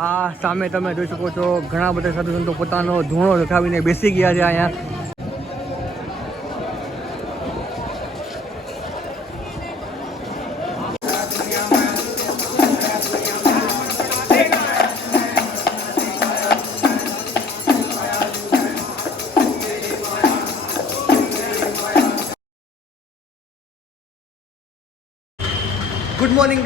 આ સામે તમે જોઈ શકો છો ઘણા બધા સાધુ સંતો પોતાનો ધૂણો રખાવીને બેસી ગયા છે અહીંયા.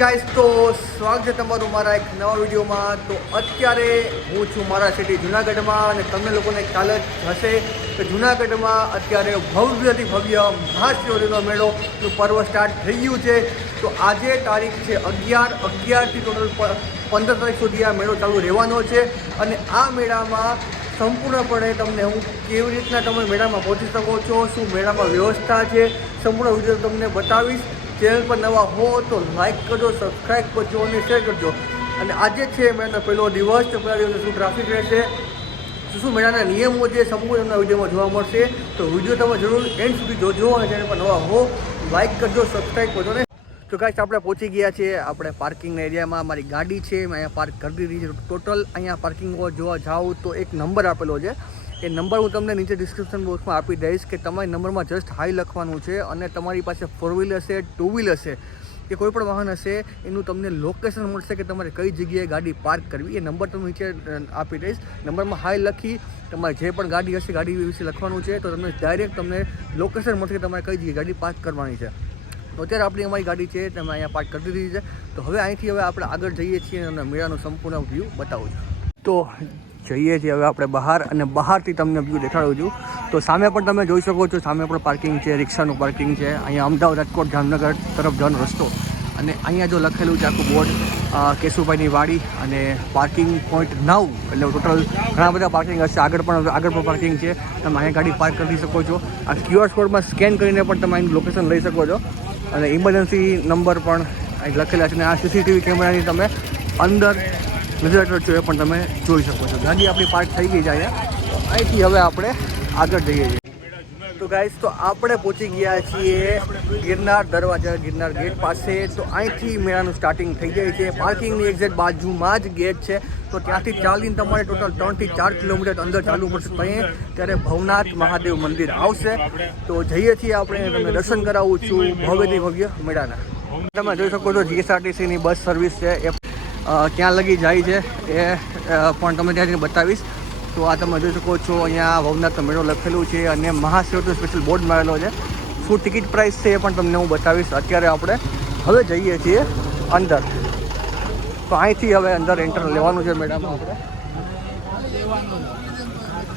ગાઈસ તો સ્વાગત છે તમારું મારા એક નવા વિડીયોમાં. તો અત્યારે હું છું મારા સિટી જુનાગઢમાં અને તમને લોકોને ખ્યાલ જ હશે કે જુનાગઢમાં અત્યારે ભવ્યથી ભવ્ય મહાશિવરાત્રિનો મેળોનું પર્વ સ્ટાર્ટ થઈ ગયું છે. તો આજે તારીખ છે અગિયાર. અગિયારથી ટોટલ પંદર તારીખ સુધી આ મેળો ચાલુ રહેવાનો છે અને આ મેળામાં સંપૂર્ણપણે તમને હું કેવી રીતના તમે મેળામાં પહોંચી શકો છો, શું મેળામાં વ્યવસ્થા છે, સંપૂર્ણ વીડિયો તમને બતાવીશ. ચેનલ પર નવા હો તો લાઇક કરજો સબસ્ક્રાઈબ કરજો અને શેર કરજો. અને આજે છે મેં પહેલો દિવસ, તો પહેલા શું ટ્રાફિક રહેશે? શું શું મેળાના નિયમો જે સંપૂર્ણ એમના વિડીયોમાં જોવા મળશે. તો વીડિયો તમે જરૂર એન્ડ સુધી જોજો અને ચેનલ પર નવા હો લાઇક કરજો સબસ્ક્રાઈબ કરજો ને. તો કાંઈ આપણે પહોંચી ગયા છીએ આપણે પાર્કિંગના એરિયામાં મારી ગાડી છે, મેં અહીંયા પાર્ક કરી દીધી છે. ટોટલ અહીંયા પાર્કિંગ જોવા જાઉં તો એક નંબર આપેલો છે. એ નંબર હું તમને નીચે ડિસ્ક્રિપ્શન બોક્સમાં આપી દઈશ કે તમારી નંબરમાં જસ્ટ હાઈ લખવાનું છે અને તમારી પાસે ફોર વ્હીલ હશે ટુ વ્હીલ હશે, કે કોઈ પણ વાહન હશે, એનું તમને લોકેશન મળશે કે તમારે કઈ જગ્યાએ ગાડી પાર્ક કરવી. એ નંબર તમને નીચે આપી દઈશ. નંબરમાં હાઈ લખી તમારે જે પણ ગાડી હશે, ગાડી વિશે લખવાનું છે, તો તમને ડાયરેક્ટ તમને લોકેશન મળશે કે તમારે કઈ જગ્યાએ ગાડી પાર્ક કરવાની છે. તો અત્યારે આપણી અમારી ગાડી છે, તમે અહીંયા પાર્ક કરી દીધી છે. તો હવે અહીંથી હવે આપણે આગળ જઈએ છીએ અને મેળાનો સંપૂર્ણ વ્યૂ બતાવું છું. તો જઈએ છીએ હવે આપણે બહાર અને બહારથી તમને વ્યૂ દેખાડું છું. તો સામે પણ તમે જોઈ શકો છો, સામે પણ પાર્કિંગ છે, રિક્ષાનું પાર્કિંગ છે. અહીંયા અમદાવાદ, રાજકોટ, જામનગર તરફ જવાનો રસ્તો. અને અહીંયા જો લખેલું છે આખું બોર્ડ કેશુભાઈની વાડી અને પાર્કિંગ પોઈન્ટ નવ એટલે ટોટલ ઘણા બધા પાર્કિંગ હશે. આગળ પણ આગળ પણ પાર્કિંગ છે. તમે અહીંયા ગાડી પાર્ક કરી શકો છો. આ ક્યુઆર કોડમાં સ્કેન કરીને પણ તમે અહીંનું લોકેશન લઈ શકો છો. અને ઇમરજન્સી નંબર પણ અહીં લખેલા છે અને આ સીસીટીવી કેમેરાની તમે અંદર નજર છો એ પણ તમે જોઈ શકો છો. ગાડી આપણી પાર્ક થઈ ગઈ છે અહીંયા. અહીંથી હવે આપણે આગળ જઈએ છીએ. તો ગાઈસ તો આપણે પહોંચી ગયા છીએ ગિરનાર દરવાજા, ગિરનાર ગેટ પાસે. તો અહીંથી મેળાનું સ્ટાર્ટિંગ થઈ જાય છે. પાર્કિંગની એક્ઝેક્ટ બાજુમાં જ ગેટ છે. તો ત્યાંથી ચાલીને તમારે ટોટલ ત્રણથી ચાર કિલોમીટર અંદર ચાલવું પડશે. ત્યાં ત્યારે ભવનાથ મહાદેવ મંદિર આવશે. તો જઈએ છીએ આપણે, તમને દર્શન કરાવું છું. ભવ્યથી ભવ્ય મેળાના. તમે જોઈ શકો છો જીએસઆરટીસીની બસ સર્વિસ છે. એ ક્યાં લગી જાય છે એ પણ તમે ત્યાંથી બતાવીશ. તો આ તમે જોઈ શકો છો, અહીંયા ભવનાથ મેળો લખેલું છે અને મહાશિવરાત્રી સ્પેશિયલ બોર્ડ મારેલો છે. શું ટિકિટ પ્રાઇસ છે એ પણ તમને હું બતાવીશ અત્યારે આપણે. હવે જઈએ છીએ અંદર. તો અહીંથી હવે અંદર એન્ટર લેવાનું છે મેડમ આપણે.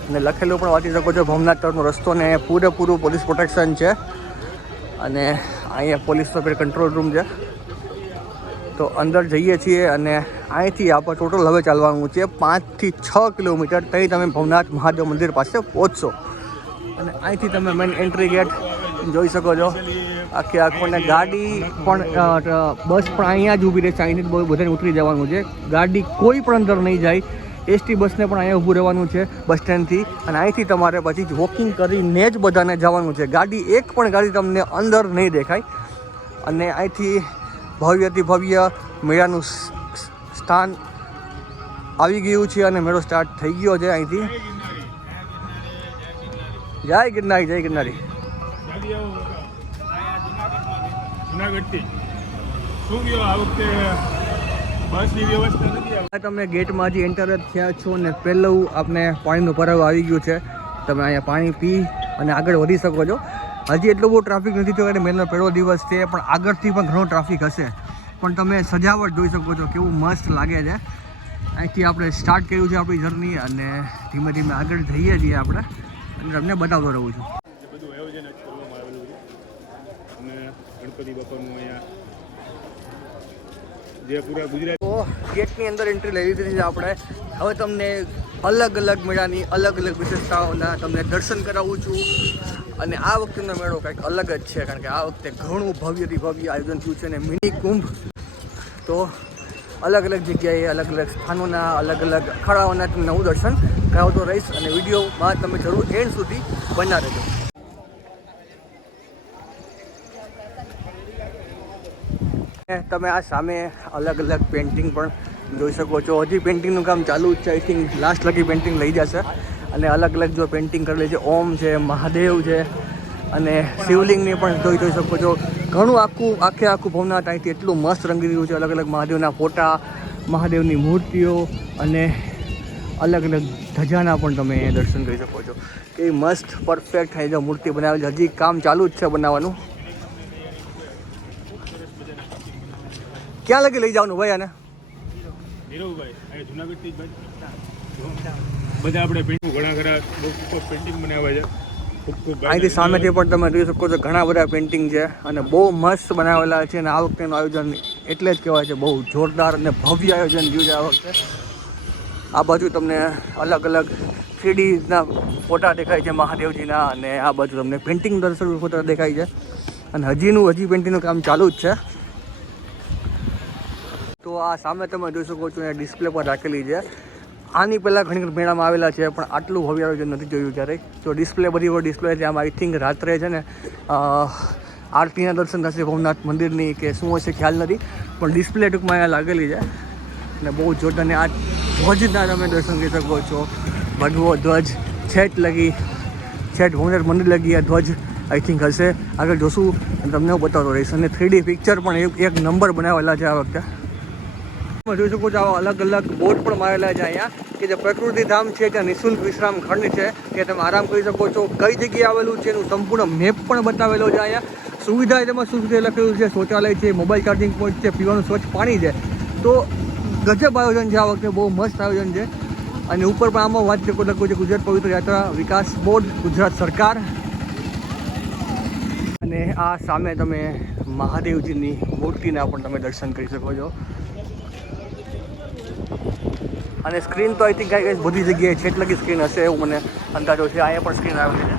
અને લખેલું પણ વાંચી શકો છો ભવનાથ તરફનો રસ્તો ને પૂરેપૂરું પોલીસ પ્રોટેક્શન છે. અને અહીંયા પોલીસનો પેલો કંટ્રોલ રૂમ છે. તો અંદર જઈએ છીએ અને અહીંથી આપણે ટોટલ હવે ચાલવાનું છે પાંચથી છ કિલોમીટર. ત્યાં તમે ભવનાથ મહાદેવ મંદિર પાસે પહોંચશો. અને અહીંથી તમે મેઇન એન્ટ્રી ગેટ જોઈ શકો છો. આખી આપણને ગાડી પણ બસ પણ અહીંયા જ ઊભી રહેશે અહીંથી બધાને ઉતરી જવાનું છે. ગાડી કોઈ પણ અંદર નહીં જાય. એસટી બસને પણ અહીંયા ઊભું રહેવાનું છે બસ સ્ટેન્ડથી. અને અહીંથી તમારે પછી વોકિંગ કરીને જ બધાને જવાનું છે. ગાડી એક પણ ગાડી તમને અંદર નહીં દેખાય. અને અહીંથી ભવ્યથી ભવ્ય મેળાનું સ્થાન આવી ગયું છે અને મેળો સ્ટાર્ટ થઈ ગયો છે અહીંથી. જય ગિરનારી જય ગિરનારી. તમે ગેટમાં હજી એન્ટર જ થયા છો ને પહેલું આપણે પાણીનું ભરાવ આવી ગયું છે. તમે અહીંયા પાણી પી અને આગળ વધી શકો છો. હજી એટલો બહુ ટ્રાફિક નથી થયો મેળાનો પહેલો દિવસ છે પણ આગળથી પણ ઘણો ટ્રાફિક હશે. પણ તમે સજાવટ જોઈ શકો છો કેવું મસ્ત લાગે છે. અહીંથી આપણે સ્ટાર્ટ કર્યું છે આપણી જર્ની અને ધીમે ધીમે આગળ જઈએ છીએ આપણે. અને તમને બતાવતો રહું છું. ગણપતિ બાપાનું અહીંયા જે પૂરા ગુજરાત તો ગેટની અંદર એન્ટ્રી લઈ લીધી છે આપણે. હવે તમને અલગ અલગ મેળાની અલગ અલગ વિશેષતાઓના તમને દર્શન કરાવું છું. અને આ વખતેનો મેળો કંઈક અલગ જ છે, કારણ કે આ વખતે ઘણું ભવ્યથી ભવ્ય આયોજન થયું છે અને મિની કુંભ. તો અલગ અલગ જગ્યાએ, અલગ અલગ સ્થાનોના, અલગ અલગ અખાડાઓના હું દર્શન કરાવતો રહીશ અને વિડીયોમાં તમે જરૂર એન્ડ સુધી બના રહેજો. તમે આ સામે અલગ અલગ પેઇન્ટિંગ પણ જોઈ શકો છો. હજી પેઇન્ટિંગનું કામ ચાલુ જ છે. આઈ થિંક લાસ્ટ લગી પેઇન્ટિંગ લઈ જશે. અને અલગ અલગ જો પેઇન્ટિંગ કરેલી છે, ઓમ છે, મહાદેવ છે, અને શિવલિંગની પણ જોઈ જોઈ શકો છો. ઘણું આખું, આખે આખું ભવનાથ અહીંથી એટલું મસ્ત રંગી રહ્યું છે, અલગ અલગ મહાદેવના ફોટા, મહાદેવની મૂર્તિઓ, અને અલગ અલગ ધજાના પણ તમે દર્શન કરી શકો છો. કે મસ્ત પરફેક્ટ અહીં જો મૂર્તિ બનાવેલી હજી કામ ચાલુ જ છે બનાવવાનું. ક્યાં લગી લઈ જવાનું ભાઈ આને? નીરવભાઈ જુનાગઢ બધા આપણે પેન્ટિંગ ઘણા બહુ ખૂબ પેઇન્ટિંગ બનાવ્યા છે. અહીંથી સામેથી પણ તમે જોઈ શકો છો ઘણા બધા પેઇન્ટિંગ છે અને બહુ મસ્ત બનાવેલા છે અને આ વખતેનું આયોજન એટલે જ કહેવાય છે બહુ જોરદાર અને ભવ્ય આયોજન થયું છે આ વખતે. આ બાજુ તમને અલગ અલગ થ્રીડીના ફોટા દેખાય છે મહાદેવજીના અને આ બાજુ તમને પેઇન્ટિંગ દર્શન ફોટા દેખાય છે. અને હજીનું હજી પેઇન્ટિંગનું કામ ચાલુ જ છે. તો આ સામે તમે જોઈ શકો છો એ ડિસ્પ્લે પર રાખેલી છે. આની પહેલાં ઘણી ઘણી મેળામાં આવેલા છે, પણ આટલું ભવ્ય આયોજન નથી જોયું ક્યારેય. તો ડિસ્પ્લે બધી વાર ડિસ્પ્લે આમ આઈ થિંક રાત્રે છે ને આરતીના દર્શન થશે, ભવનાથ મંદિરની કે શું હશે ખ્યાલ નથી, પણ ડિસ્પ્લે ટૂંકમાં અહીંયા લાગેલી છે. અને બહુ જોરદાર ને આ ધ્વજના તમે દર્શન કરી શકો છો. ભગવો, ધ્વજ, છેટ લગી, છેટ ભવનાથ મંદિર લગી આ ધ્વજ આઈ થિંક હશે. આગળ જોશું તમને બતાવતો રહીશ. અને થ્રીડી પિક્ચર પણ એક એક નંબર બનાવેલા છે આ વખતે. જોઈ શકો છો આવા અલગ અલગ બોર્ડ પણ મારેલા છે અહીંયા, કે જે પ્રકૃતિ ધામ છે કે નિઃશુલ્ક વિશ્રામ ખંડ છે, કે તમે આરામ કરી શકો છો. કઈ જગ્યાએ આવેલું છે એનું સંપૂર્ણ મેપ પણ બતાવેલો છે અહીંયા. સુવિધા તેમાં શું સુવિધા લખેલું છે? શૌચાલય છે, મોબાઈલ ચાર્જિંગ પોઈન્ટ છે, પીવાનું સ્વચ્છ પાણી છે. તો ગજબ આયોજન છે આ વખતે, બહુ મસ્ત આયોજન છે. અને ઉપર પણ આમાં વાત કરો લખ્યું છે ગુજરાત પવિત્ર યાત્રા વિકાસ બોર્ડ, ગુજરાત સરકાર. અને આ સામે તમે મહાદેવજીની મૂર્તિના પણ તમે દર્શન કરી શકો છો. અને સ્ક્રીન તો આઈ થિંક કાંઈ બધી જગ્યાએ છે, એટલી સ્ક્રીન હશે એવું મને અંદાજો છે. અહીંયા પણ સ્ક્રીન આવેલી છે.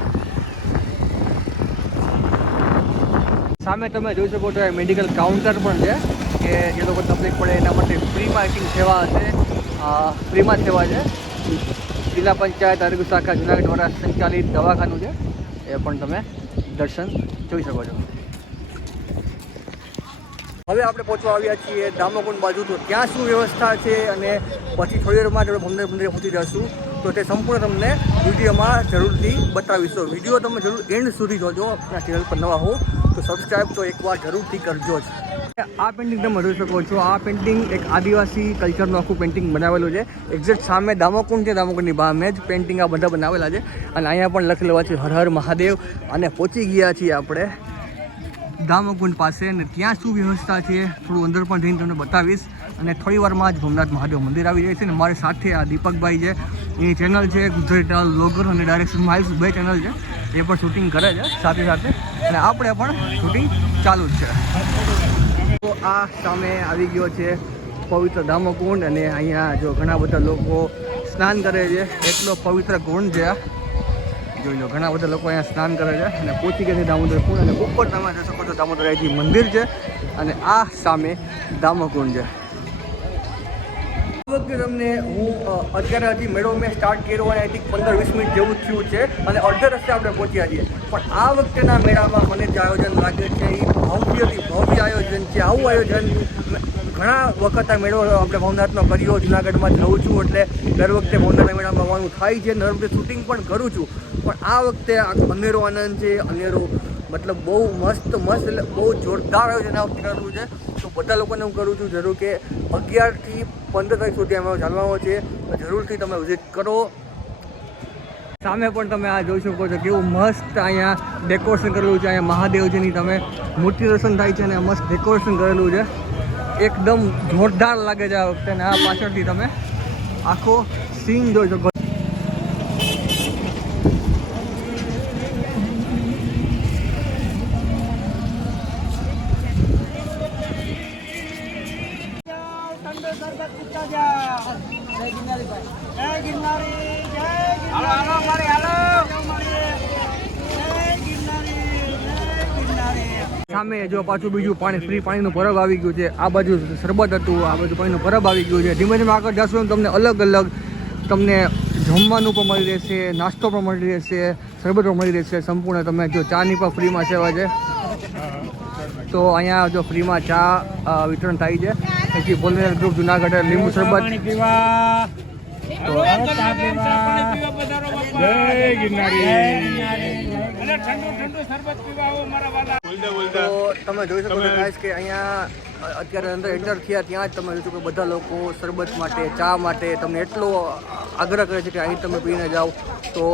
સામે તમે જોઈ શકો છો મેડિકલ કાઉન્ટર પણ છે, કે જે લોકો તકલીફ પડે એના માટે આઈ થિંક સેવા હશે. ફ્રીમાં સેવા છે. જિલ્લા પંચાયત આરોગ્ય શાખા, જુનાગઢ દ્વારા સંચાલિત દવાખાનું છે. એ પણ તમે દર્શન જોઈ શકો છો. હવે આપણે પહોંચવા આવ્યા છીએ દામોકુંડ બાજુ. તો ત્યાં શું વ્યવસ્થા છે અને પછી થોડી વારમાં આપણે મંદિર મંદિરે પહોંચી જશું તો તે સંપૂર્ણ તમને વિડીયોમાં જરૂરથી બતાવીશું. વીડિયો તમે જરૂર એન્ડ સુધી જોજો આપણા ચેનલ પર નવા હો, તો સબસ્ક્રાઈબ તો એકવાર જરૂરથી કરજો જ. આ પેઇન્ટિંગ તમે જોઈ શકો છો. આ પેઇન્ટિંગ એક આદિવાસી કલ્ચરનું આખું પેઇન્ટિંગ બનાવેલું છે. એક્ઝેક્ટ સામે દામોકુંડ છે દામોકુંડની બામે જ પેઇન્ટિંગ આ બધા બનાવેલા છે. અને અહીંયા પણ લખેલું છે, હર હર મહાદેવ. અને પહોંચી ગયા છીએ આપણે. દામોકુંડ પાસે અને ત્યાં શું વ્યવસ્થા છે. થોડું અંદર પણ જઈને તમને બતાવીશ. અને થોડી વારમાં જ ભોમનાથ મહાદેવ મંદિર આવી જાય છે અને મારી સાથે આ દીપકભાઈ છે. એની ચેનલ છે, ગુજરાત લોગર અને ડાયરેક્શન માઇલ્સ બે ચેનલ છે. એ પણ શૂટિંગ કરે છે સાથે સાથે. અને આપણે પણ શૂટિંગ ચાલુ જ છે. તો આ સામે આવી ગયો છે પવિત્ર દામોકુંડ અને અહીંયા જો ઘણા બધા લોકો સ્નાન કરે છે. એટલો પવિત્ર કુંડ છે જોઈ લો. ઘણા બધા લોકો અહીંયા સ્નાન કરે છે અને પોચી ગયા છે દામોદર કુંડ અને ઉપર તમે જોઈ શકો છો દામોદરાયજી મંદિર છે અને આ સામે દામોકુંડ છે. વખતે તમને. હું અત્યારે હજી મેળો મેં સ્ટાર્ટ કર્યો અને આઈ પંદર વીસ મિનિટ જેવું થયું છે અને અડધે રસ્તે આપણે પહોંચ્યા છીએ. પણ આ વખતેના મેળામાં મને જે આયોજન લાગે છે એ ભવ્યથી ભવ્ય આયોજન છે. આવું આયોજન ઘણા વખત આ મેળો આપણે ભવનાથનો કર્યો, જુનાગઢમાં જ છું એટલે દર વખતે ભવનાથના મેળામાં આવવાનું થાય છે. દર શૂટિંગ પણ કરું છું. પણ આ વખતે અનેરો આનંદ છે, અનેરો મતલબ બહુ મસ્ત મસ્ત એટલે બહુ જોરદાર આયોજન આ વખતે કરેલું છે. તો બધા લોકોને હું કરું છું જરૂર કે અગિયારથી પંદર તારીખ સુધી અમે ચાલવાનો છે. જરૂરથી તમે વિઝિટ કરો. સામે પણ તમે આ જોઈ શકો છો કેવું મસ્ત અહીંયા ડેકોરેશન કરેલું છે. અહીંયા મહાદેવજીની તમે મૂર્તિ દર્શન થાય છે અને મસ્ત ડેકોરેશન કરેલું છે. એકદમ જોરદાર લાગે છે આ વખતે ને આ પાછળથી તમે આખો સીન જોઈ શકો જો પાછું બીજું પાણી ફ્રી પાણીનું પરબ આવી ગયું છે. આ બાજુ શરબત હતું આ બાજુ પાણીનું પરબ આવી ગયું છે. ધીમે ધીમે આગળ જશો એમ તમને અલગ અલગ તમને જમવાનું પણ મળી રહેશે નાસ્તો પણ મળી રહેશે શરબત પણ મળી રહેશે. સંપૂર્ણ તમે જો ચાની પણ ફ્રીમાં સેવા છે. તો અહીંયા જો ફ્રીમાં ચા વિતરણ થાય છે. પછી બોલેર ગ્રુપ જુનાગઢ લીંબુ શરબત. તો તમે જોઈ શકો છો ગાઈસ કે અહીંયા અત્યારે અંદર એન્ટર થયા ત્યાં જ તમે જોશો કે બધા લોકો શરબત માટે ચા માટે તમને એટલો આગ્રહ કરે છે કે અહીં તમે પીને જાઓ. તો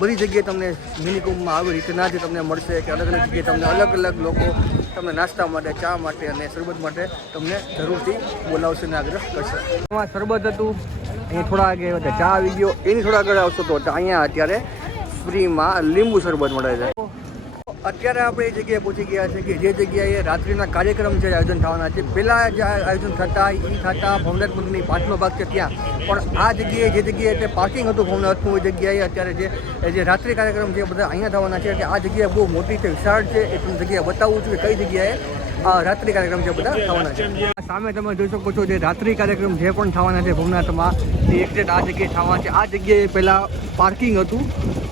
બધી જગ્યાએ તમને મિની કુંભમાં આવી રીતના જ તમને મળશે કે અલગ અલગ જગ્યાએ તમને અલગ અલગ લોકો તમને નાસ્તા માટે ચા માટે અને શરબત માટે તમને જરૂરથી બોલાવશે અને આગ્રહ કરશે. એમાં શરબત હતું અહીં થોડા આગળ ચા આવી ગયો એની થોડા આગળ આવશો તો અહીંયા અત્યારે ફ્રીમાં લીંબુ શરબત મળે છે. અત્યારે આપણે એ જગ્યાએ પહોંચી ગયા છે કે જે જગ્યાએ રાત્રિના કાર્યક્રમ છે આયોજન થવાના છે. પહેલાં જે આયોજન થતા એ થતા, ભવનાથ મંદિરની પાંચમો ભાગ છે ત્યાં. પણ આ જગ્યાએ, જે જગ્યાએ એટલે પાર્કિંગ હતું ભવનાથનું, એ જગ્યાએ અત્યારે જે જે રાત્રિ કાર્યક્રમ છે બધા અહીંયા થવાના છે. કે આ જગ્યા બહુ મોટી છે, વિશાળ છે. એ તમને જગ્યાએ બતાવું છું કે કઈ જગ્યાએ રાત્રિ કાર્યક્રમ છે બધા થવાના છે. સામે તમે જોઈ શકો છો જે રાત્રિ કાર્યક્રમ જે પણ થવાના છે ભવનાથમાં, તે એક્ઝેક્ટ આ જગ્યાએ થવાના છે. આ જગ્યાએ પહેલાં પાર્કિંગ હતું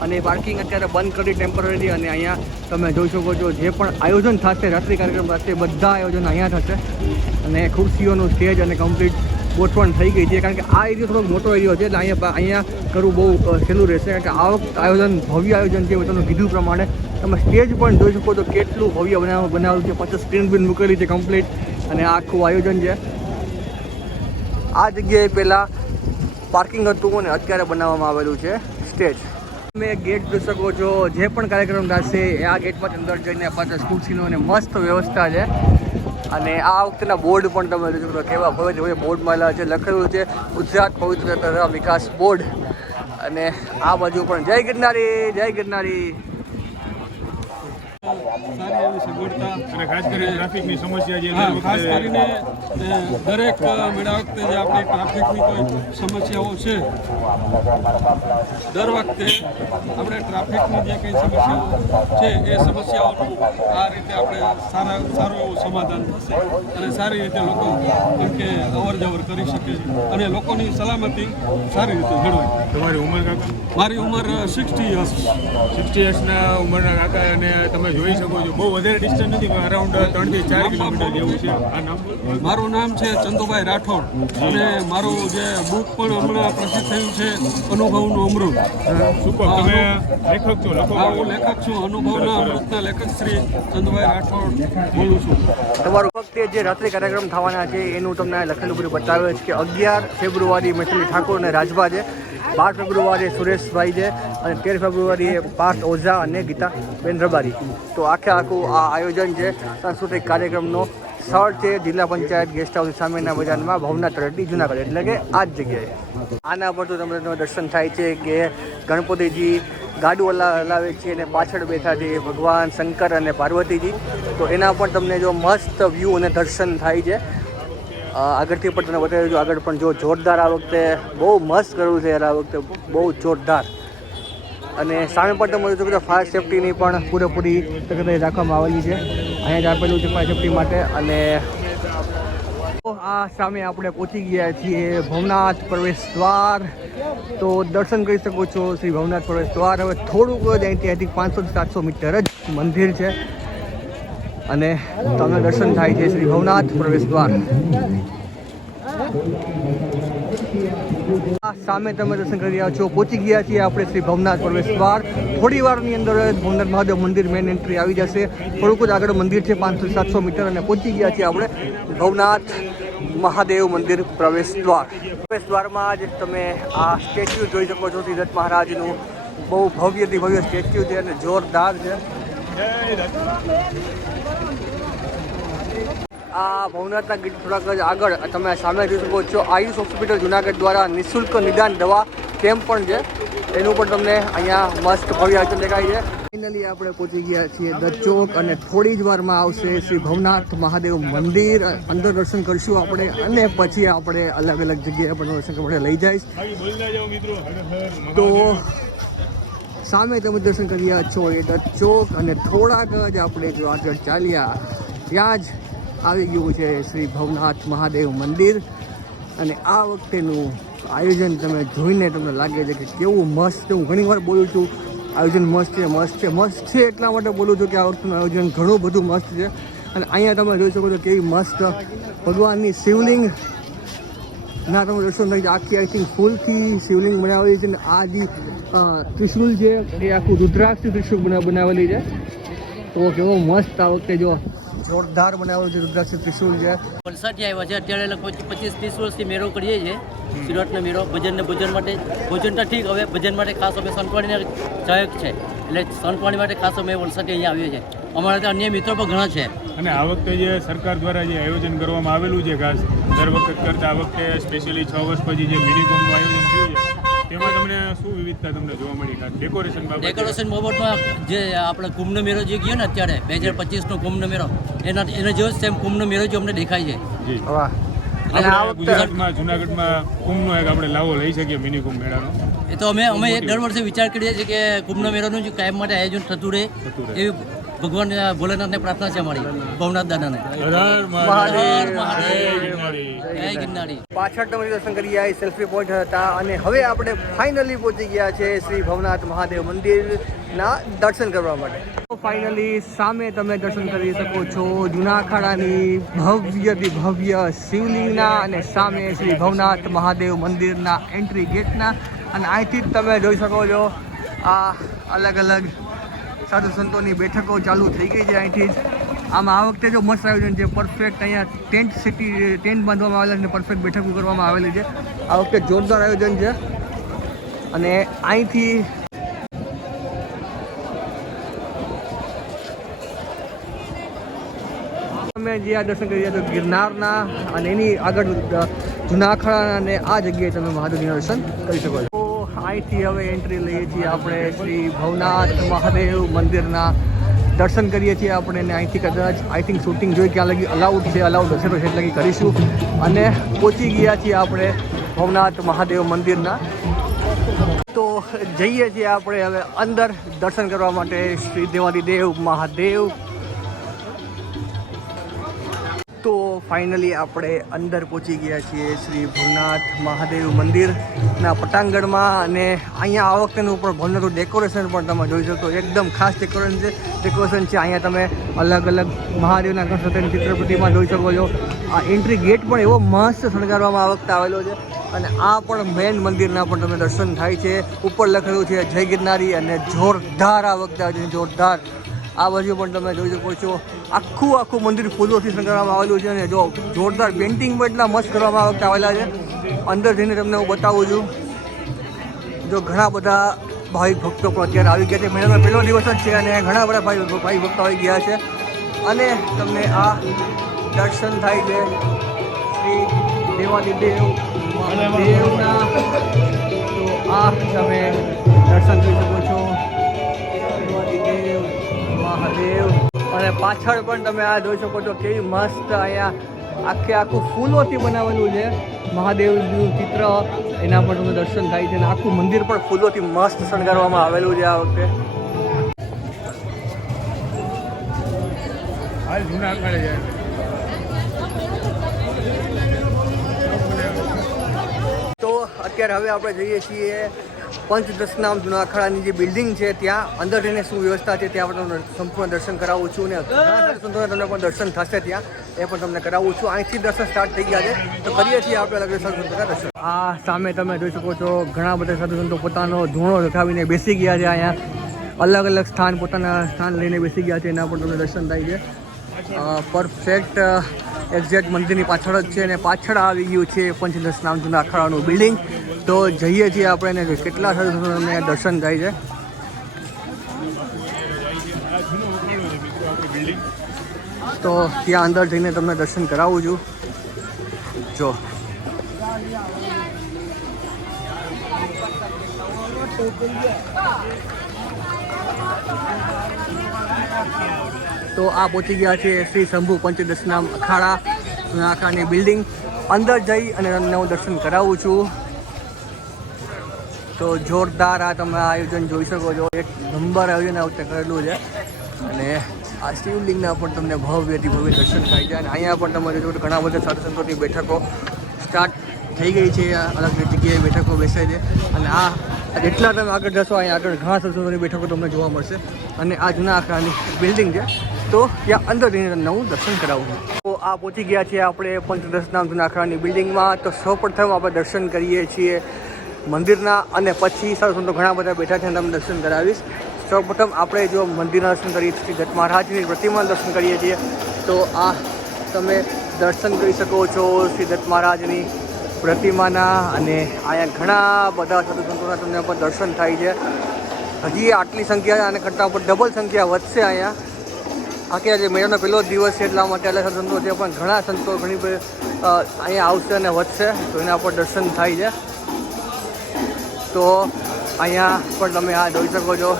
અને પાર્કિંગ અત્યારે બંધ કરી ટેમ્પરરી અને અહીંયા તમે જોઈ શકો છો જે પણ આયોજન થશે, રાત્રિ કાર્યક્રમ થશે, બધા આયોજન અહીંયા થશે. અને ખુરશીઓનું સ્ટેજ અને કમ્પ્લીટ ગોઠવણ થઈ ગઈ છે. કારણ કે આ એરિયો થોડોક મોટો એરિયો છે, એટલે અહીંયા અહીંયા કરવું બહુ સહેલું રહેશે. કારણ કે આ આયોજન, ભવ્ય આયોજન છે તમને કીધું પ્રમાણે. તમે સ્ટેજ પણ જોઈ શકો તો કેટલું ભવ્ય બનાવ, બનાવેલું છે. પાછળ સ્ક્રીન બિન મૂકેલી છે કમ્પ્લીટ. અને આખું આયોજન છે. આ જગ્યાએ પહેલાં પાર્કિંગ હતું અને અત્યારે બનાવવામાં આવેલું છે સ્ટેજ. તમે ગેટ જોઈ શકો છો. જે પણ કાર્યક્રમ થશે, એ આ ગેટમાંથી અંદર જઈને પાછળ ખુરશીનો અને મસ્ત વ્યવસ્થા છે. અને આ વખતેના બોર્ડ પણ તમે જોઈ કેવા ભવ્ય ભવ્ય બોર્ડ મળેલા છે. લખેલું છે, ગુજરાત પવિત્ર વિકાસ બોર્ડ. અને આ બાજુ પણ જય ગિરનારી જય ગિરનારી. સારી એવી સગવડતા અને ખાસ કરીને ટ્રાફિકની સમસ્યા જે હા ખાસ કરીને દરેક મેળા વખતે જે આપણે ટ્રાફિકની કોઈ સમસ્યાઓ છે દર વખતે આપણે ટ્રાફિકની જે કંઈ સમસ્યાઓ છે એ સમસ્યાઓનું આ રીતે આપણે સારા સારું એવું સમાધાન થશે અને સારી રીતે લોકો કે અવર જવર કરી શકે અને લોકોની સલામતી સારી રીતે જળવાય તમારી ઉંમર કાકા? મારી ઉંમર સિક્સટી યર્સ. સિક્સટી યર્સના ઉંમરના કાકા અને તમે જોઈ શકો છો. બહુ વધારે ડિસ્ટન્સ નથી પણ અરાઉન્ડ ત્રણથી ચાર કિલોમીટર જેવું છે. આ નામ મારું નામ છે ચંદુભાઈ રાઠોડ અને મારું જે બુક પણ હમણાં પ્રસિદ્ધ થયું છે અનુભવનું અમૃત. સુપર તમે લેખક છો હા હું લેખક છું અનુભવના અમૃતના લેખક શ્રી ચંદુભાઈ રાઠોડ બોલું છું. તમારું વખતે જે રાત્રિ કાર્યક્રમ થવાના છે એનું તમને લખેલું બધું બતાવે છે કે અગિયાર ફેબ્રુઆરી મૈથિલી ઠાકોર અને રાજભા છે. બાર ફેબ્રુઆરીએ સુરેશભાઈ છે અને તેર ફેબ્રુઆરીએ પાર્થ ઓઝા અને ગીતાબેન રબારી તો આખે આખું આ આયોજન છે, સાંસ્કૃતિક કાર્યક્રમનો. સ્થળ છે, જિલ્લા પંચાયત ગેસ્ટ હાઉસ સામેના મેદાનમાં ભવનાથ રેડ્ડી જુનાગઢ. એટલે કે આ જ જગ્યાએ. આના પર તો તમને દર્શન થાય છે કે ગણપતિજી ગાડું હલા, હલાવે છે અને પાછળ બેઠા છે ભગવાન શંકર અને પાર્વતીજી. તો એના પણ તમને જો મસ્ત વ્યૂ અને દર્શન થાય છે આગળથી પણ તમને બતાવી દઉં આગળ પણ જો જોરદાર આ વખતે બહુ મસ્ત કરવું છે યાર, આ વખતે બહુ જોરદાર. અને સામે પણ તમે જોયું કે ફાયર સેફટીની પણ પૂરેપૂરી તકેદારી રાખવામાં આવેલી છે. અહીંયા જ આપેલું છે ફાયર સેફટી માટે અને આ સામે આપણે પહોંચી ગયા છીએ ભવનાથ પ્રવેશ દ્વાર. તો દર્શન કરી શકો છો શ્રી ભવનાથ પ્રવેશ દ્વાર. હવે થોડુંક જ અહીંથી અહીંથી પાંચસો સાતસો મીટર જ મંદિર છે. અને તમને દર્શન થાય છે શ્રી ભવનાથ પ્રવેશ દ્વાર. સામે તમે દર્શન કરી રહ્યા છો. પહોંચી ગયા છીએ આપણે શ્રી ભવનાથ પ્રવેશ દ્વાર. થોડી વારની અંદર ભવનાથ મહાદેવ મંદિર મેન એન્ટ્રી આવી જશે. થોડુંક જ આગળ મંદિર છે, પાંચસો સાતસો મીટર, અને પહોંચી ગયા છીએ આપણે ભવનાથ મહાદેવ મંદિર પ્રવેશ દ્વાર. પ્રવેશ દ્વારમાં જ તમે આ સ્ટેચ્યુ જોઈ શકો છો, શ્રી દત્ત મહારાજનું. બહુ ભવ્યથી ભવ્ય સ્ટેચ્યુ છે અને જોરદાર છે. આ ભવનાથના ગીત થોડાક જ આગળ તમે સામે જોઈ શકો છો. આયુષ હોસ્પિટલ જુનાગઢ દ્વારા નિઃશુલ્ક નિદાન દવા કેમ્પ પણ છે. એનું પણ તમને અહીંયા મસ્ત ભવ્ય આયોજન દેખાય છે. ફાઇનલી આપણે પહોંચી ગયા છીએ દચોક ચોક અને થોડી જ વારમાં આવશે શ્રી ભવનાથ મહાદેવ મંદિર. અંદર દર્શન કરશું આપણે અને પછી આપણે અલગ અલગ જગ્યાએ પણ દર્શન આપણે લઈ જઈશ. તો સામે તમે દર્શન કરી રહ્યા છો એ દચોક અને થોડાક જ આપણે જો આગળ ચાલ્યા. ત્યાં જ આવી ગયું છે શ્રી ભવનાથ મહાદેવ મંદિર. અને આ વખતેનું આયોજન તમે જોઈને તમને લાગે છે કે કેવું મસ્ત, હું ઘણીવાર બોલું છું, આયોજન મસ્ત છે મસ્ત છે મસ્ત છે એટલા માટે બોલું છું કે આ વખતનું આયોજન ઘણું બધું મસ્ત છે. અને અહીંયા તમે જોઈ શકો છો કેવી મસ્ત ભગવાનની શિવલિંગ. ના, તમે દર્શન થઈ આખી આઈ થિંક ફૂલથી શિવલિંગ બનાવેલી છે અને આ જે ત્રિશુલ છે, એ આખું રુદ્રાક્ષ ત્રિશુલ બના, બનાવેલી છે. તો કેવો મસ્ત આ વખતે જો જોરદાર બનાવેલું છે રુદ્રાક્ષ ત્રિશુલ છે. વલસાડથી આવ્યા છે. અત્યારે લગભગ પચીસ ત્રીસ વર્ષથી મેળો કરીએ છીએ. સુરતનો મેળો ભજનને ભોજન માટે ભોજન તો ઠીક હવે ભજન માટે ખાસ અમે સંતવાણીના સહાયક છે. એટલે સંતવાણી માટે ખાસ અમે વલસાડથી અહીંયા આવીએ છીએ. અમારા ત્યાં અન્ય મિત્રો પણ ઘણા છે. અને આ વખતે જે સરકાર દ્વારા જે આયોજન કરવામાં આવેલું છે ખાસ દર વખત કરતાં આ વખતે સ્પેશિયલી છ વર્ષ પછી જે મિનિકોમનું આયોજન થયું છે તેમાં તમને શું વિવિધતા તમને જોવા મળી? ડેકોરેશન બાબતે? ડેકોરેશન બાબતમાં જે આપણે કુંભનો મેળો જે ગયો ને અત્યારે બે હજાર પચીસનો કુંભનો મેળો એના એનો જેવો સેમ કુંભનો મેળો જો અમને દેખાય છે. જી. વાહ. અને આ આપણે વખતે ગુજરાતમાં જુનાગઢમાં કુંભનો એક આપણે લાવો લઈ શકીએ મિની કુંભ મેળાનો. એ તો અમે અમે એક દર વર્ષે વિચાર કરીએ છીએ કે કુંભનો મેળાનું જે કાયમ માટે આયોજન થતું રહે. થતું રહે. એવી ભગવાન ભોલેનાથને પ્રાર્થના છે અમારી ભવનાથ દાદાને. પાછળ તમે દર્શન કરી ગયા સેલ્ફી પોઈન્ટ હતા અને હવે આપણે ફાઇનલી પહોંચી ગયા છે શ્રી ભવનાથ મહાદેવ મંદિરના દર્શન કરવા માટે. ફાઇનલી સામે તમે દર્શન કરી શકો છો જૂના અખાડાની ભવ્યથી ભવ્ય શિવલિંગના અને સામે શ્રી ભવનાથ મહાદેવ મંદિરના એન્ટ્રી ગેટના અને અહીંથી જ તમે જોઈ શકો છો આ અલગ અલગ સાધુ સંતોની બેઠકો ચાલુ થઈ ગઈ છે અહીંથી જ. આમાં આ વખતે જો મસ્ત આયોજન છે પરફેક્ટ અહીંયા ટેન્ટ સિટી ટેન્ટ બાંધવામાં આવેલા છે પરફેક્ટ બેઠકો કરવામાં આવેલી છે. આ વખતે જોરદાર આયોજન છે. અને અહીંથી અમે જે આ દર્શન કરી રહ્યા છો ગિરનારના અને એની આગળ જૂના અખાડા અને આ જગ્યાએ તમે મહાદેવના દર્શન કરી શકો છો. અહીંથી હવે એન્ટ્રી લઈએ છીએ આપણે શ્રી ભવનાથ મહાદેવ મંદિરના. દર્શન કરીએ છીએ આપણે ને અહીંથી કદાચ આઈ થિંક શૂટિંગ જોઈ ક્યાં લગી? અલાઉડ છે અલાઉડ હશે તો એટલે કરીશું. અને પહોંચી ગયા છીએ આપણે ભવનાથ મહાદેવ મંદિરના. તો જઈએ છીએ આપણે હવે અંદર દર્શન કરવા માટે શ્રી દેવાદિદેવ મહાદેવ તો ફાઇનલી આપણે અંદર પહોંચી ગયા છીએ શ્રી ભવનાથ મહાદેવ મંદિરના પટાંગણમાં અને અહીંયા આ વખતેનું પણ ભવનાથનું ડેકોરેશન પણ તમે જોઈ શકો. એકદમ ખાસ ડેકોરેશન છે. ડેકોરેશન છે, અહીંયા તમે અલગ અલગ મહાદેવના ગણપતિની ચિત્રપતિમાં જોઈ શકો છો. આ એન્ટ્રી ગેટ પણ એવો મસ્ત શણગારવામાં આ વખતે આવેલો છે અને આ પણ મેન મંદિરના પણ તમે દર્શન થાય છે. ઉપર લખેલું છે, જય ગિરનારી અને જોરદાર આ વખતે જોરદાર આ બાજુ પણ તમે જોઈ શકો છો. આખું આખું મંદિર ફૂલોથી શણગારવામાં આવેલું છે અને જો જોરદાર પેઇન્ટિંગ પણ એટલા મસ્ત કરવામાં આવતા આવેલા છે. અંદર જઈને તમને હું બતાવું છું. જો ઘણા બધા ભાવિક ભક્તો પણ અત્યારે આવી ગયા છે. મહિનાનો પહેલો દિવસ જ છે અને ઘણા બધા ભાઈ ભાઈ ભક્તો આવી ગયા છે. અને તમને આ દર્શન થાય છે. શ્રી દેવાદિદેવ દેવના તો આ તમે દર્શન કરી શકો છો. મહાદેવ અને પાછળ પણ તમે આ જોઈ શકો છો કેવી મસ્ત અહીંયા આખે આખું ફૂલોથી બનાવેલું છે. મહાદેવનું ચિત્ર. એના પર તમને દર્શન થાય છે અને આખું મંદિર પણ ફૂલોથી મસ્ત શણગારવામાં આવેલું છે આ વખતે. તો અત્યારે હવે આપણે જઈએ છીએ પંચદશનામ જૂના અખાડાની જે બિલ્ડિંગ છે, ત્યાં અંદર જઈને શું વ્યવસ્થા છે ત્યાં પણ સંપૂર્ણ દર્શન કરાવું છું અને સંતોને તમને પણ દર્શન થશે ત્યાં. એ પણ તમને કરાવું છું. અહીંથી દર્શન સ્ટાર્ટ થઈ ગયા છે. તો કરીએ છીએ આપણે અલગ દર્શન. આ સામે તમે જોઈ શકો છો, ઘણા બધા સાધુ સંતો પોતાનો ધૂણો રખાવીને બેસી ગયા છે અહીંયા. અલગ અલગ સ્થાન પોતાના સ્થાન લઈને બેસી ગયા છે, એના પણ તમને દર્શન થાય છે. પરફેક્ટ એક્ઝેક્ટ મંદિરની પાછળ જ છે અને પાછળ આવી ગયું છે પંચદશ નામ જૂના અખાડાનું બિલ્ડિંગ. તો જઈએ છીએ આપણે એને કેટલા સાધુઓને દર્શન થાય છે? તો ત્યાં અંદર જઈને તમને દર્શન કરાવું છું. જો. તો આ પહોંચી ગયા છે શ્રી શંભુ પંચદશના અખાડા જૂના અખાડાની બિલ્ડિંગ. અંદર જઈ અને હું દર્શન કરાવું છું. તો જોરદાર આ તમે આયોજન જોઈ શકો છો. એક નંબર આયોજન આ વખતે કરેલું છે. અને આ શિવલિંગના પણ તમને ભવ્યથી ભવ્ય દર્શન થાય છે. અને અહીંયા પણ તમારે જોજો ઘણા બધા સાધુ બેઠકો સ્ટાર્ટ થઈ ગઈ છે. અલગ જગ્યાએ બેઠકો બેસાય છે. અને આ જેટલા તમે આગળ જશો, અહીંયા આગળ ઘણા સાધુ બેઠકો તમને જોવા મળશે. અને આ જૂના આખરાની બિલ્ડિંગ છે. તો ત્યાં અંદર જઈને હું દર્શન કરાવું તો આ પહોંચી ગયા છીએ આપણે પંચદશનામ જૂના આખરાની બિલ્ડિંગમાં. તો સૌપ્રથમ આપણે દર્શન કરીએ છીએ મંદિરના અને પછી સાધુ તો ઘણા બધા બેઠા છે તમને દર્શન કરાવીશ. સૌપ્રથમ આપણે જો મંદિરના દર્શન કરીએ છીએ જટ મહારાજની પ્રતિમાનું દર્શન કરીએ છીએ, તો આ તમે દર્શન કરી શકો છો શ્રી દત્ત મહારાજની પ્રતિમાના અને અહીંયા ઘણા બધા સાધુ તમને પણ દર્શન થાય છે. હજી આટલી સંખ્યા અને કરતાં પણ ડબલ સંખ્યા વધશે અહીંયા. આખી આજે મેળાનો પહેલો દિવસ છે એટલા માટે એટલે સંતો છે, પણ ઘણા સંતો ઘણી બધી અહીંયા આવશે અને વધશે, તો એના પર દર્શન થાય છે. તો અહીંયા પણ તમે આ જોઈ શકો છો.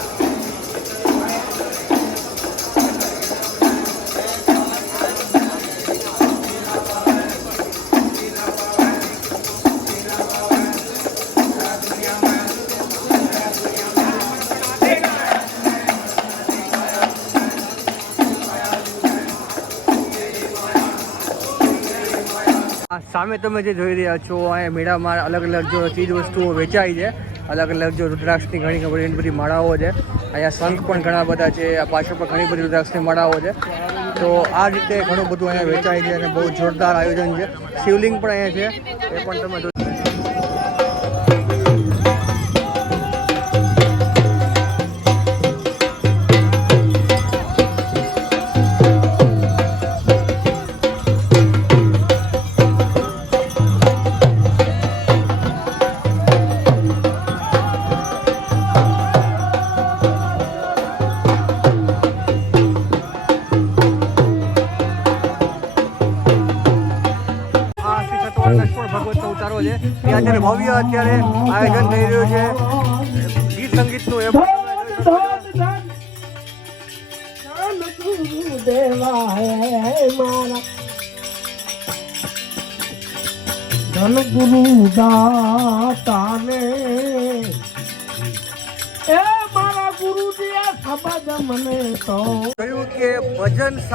સામે તમે જે જોઈ રહ્યા છો અહીંયા મેળામાં અલગ અલગ જો ચીજ વસ્તુઓ વેચાય છે, અલગ અલગ જો રુદ્રાક્ષની ઘણી ઘણી બધી માળાઓ છે. અહીંયા શંખ પણ ઘણા બધા છે પાછળ પણ ઘણી બધી રુદ્રાક્ષની માળાઓ છે. તો આ રીતે ઘણું બધું અહીંયા વેચાય છે અને બહુ જોરદાર આયોજન છે. શિવલિંગ પણ અહીંયા છે, એ પણ તમે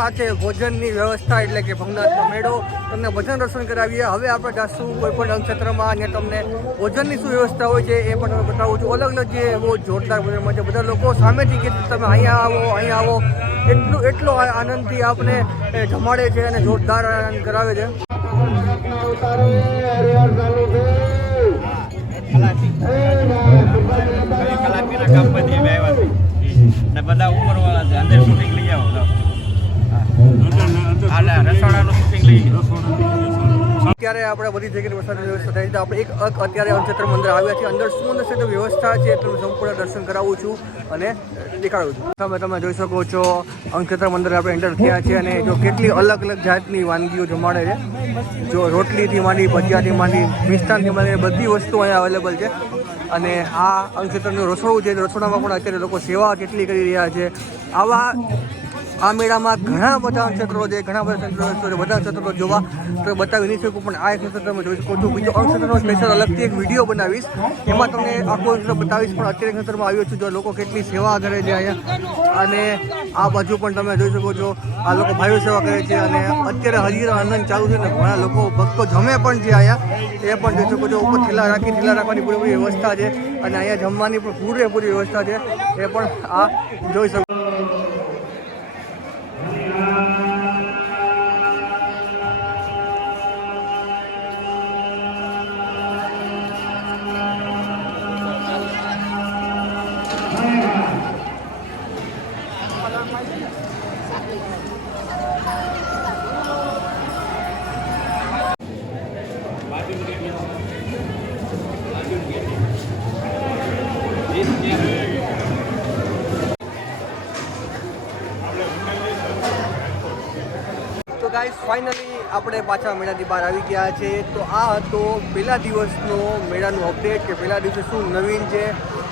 સાથે ભોજનની વ્યવસ્થા એટલે કે ભંગનાથનો મેળો. તમને ભજન દર્શન કરાવીએ. હવે આપણે જાશું કોઈ પણ અંગક્ષેત્રમાં અને તમને ભોજનની શું વ્યવસ્થા હોય છે એ પણ બતાવું છું. અલગ અલગ જે બહુ જોરદાર ભોજન મળે છે, બધા લોકો સામેથી કે તમે અહીંયા આવો અહીંયા આવો. એટલું, એટલો આનંદથી આપને જમાડે છે અને જોરદાર આનંદ કરાવે છે. કલાકીના બધા ઉપરવાળા છે, અંદર શૂટિંગ. અત્યારે આપણે બધી જગ્યાએ વરસાદની વ્યવસ્થા થઈ છે. આપણે એક અત્યારે અંચેત્ર મંદિર આવ્યા છીએ અંદર શું છે તો વ્યવસ્થા છે એટલે સંપૂર્ણ દર્શન કરાવું છું અને દેખાડું છું. તમે તમે જોઈ શકો છો અંચેત્ર મંદિર આપણે એન્ટર થયા છે અને જો કેટલી અલગ અલગ જાતની વાનગીઓ જમાડે છે. જો રોટલીથી માંડી, ભજીયાથી માંડી, મિષ્ટાનથી માંડી, બધી વસ્તુ અહીંયા અવેલેબલ છે. અને આ અંચેત્રનું રસોડું છે. રસોડામાં પણ અત્યારે લોકો સેવા કેટલી કરી રહ્યા છે. આવા આ મેળામાં ઘણા બધા ક્ષેત્રો છે, ઘણા બધા ક્ષેત્રો છે બધા ક્ષેત્રો જોવા તો બતાવી નહીં શકું, પણ આ એક ક્ષેત્ર તમે જોઈ શકો છો. બીજો નક્ષત્રનો સ્પેશિયલ અલગથી એક વીડિયો બનાવીશ. એમાં તમને આખો ક્ષેત્ર બતાવીશ, પણ અત્યારે ક્ષેત્રમાં આવ્યો છું જો લોકો કેટલી સેવા કરે છે અહીંયા. અને આ બાજુ પણ તમે જોઈ શકો છો, આ લોકો ભાઈઓ સેવા કરે છે અને અત્યારે હરિયર આનંદ ચાલુ છે ને ઘણા લોકો ભક્તો જમે પણ છે અહીંયા. એ પણ જોઈ શકો છો, ઉપર થેલા રાખી થેલા રાખવાની પૂરેપૂરી વ્યવસ્થા છે અને અહીંયા જમવાની પણ પૂરેપૂરી વ્યવસ્થા છે. એ પણ આ જોઈ શકો ગાઈસ ફાઇનલી આપણે પાછા મેળાથી બહાર આવી ગયા છે. તો આ હતો પહેલા દિવસનો મેળાનું અપડેટ કે પહેલા દિવસે શું નવીન છે,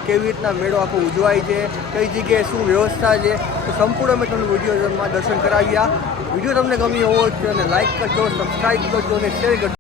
કેવી રીતના મેળો આખો ઉજવાય છે, કઈ જગ્યાએ શું વ્યવસ્થા છે. તો સંપૂર્ણ મેં તમને વિડીયોમાં દર્શન કરાવ્યા. વીડિયો તમને ગમ્યો હોય તો અને લાઇક કરજો સબસ્ક્રાઈબ કરજો અને શેર કરજો.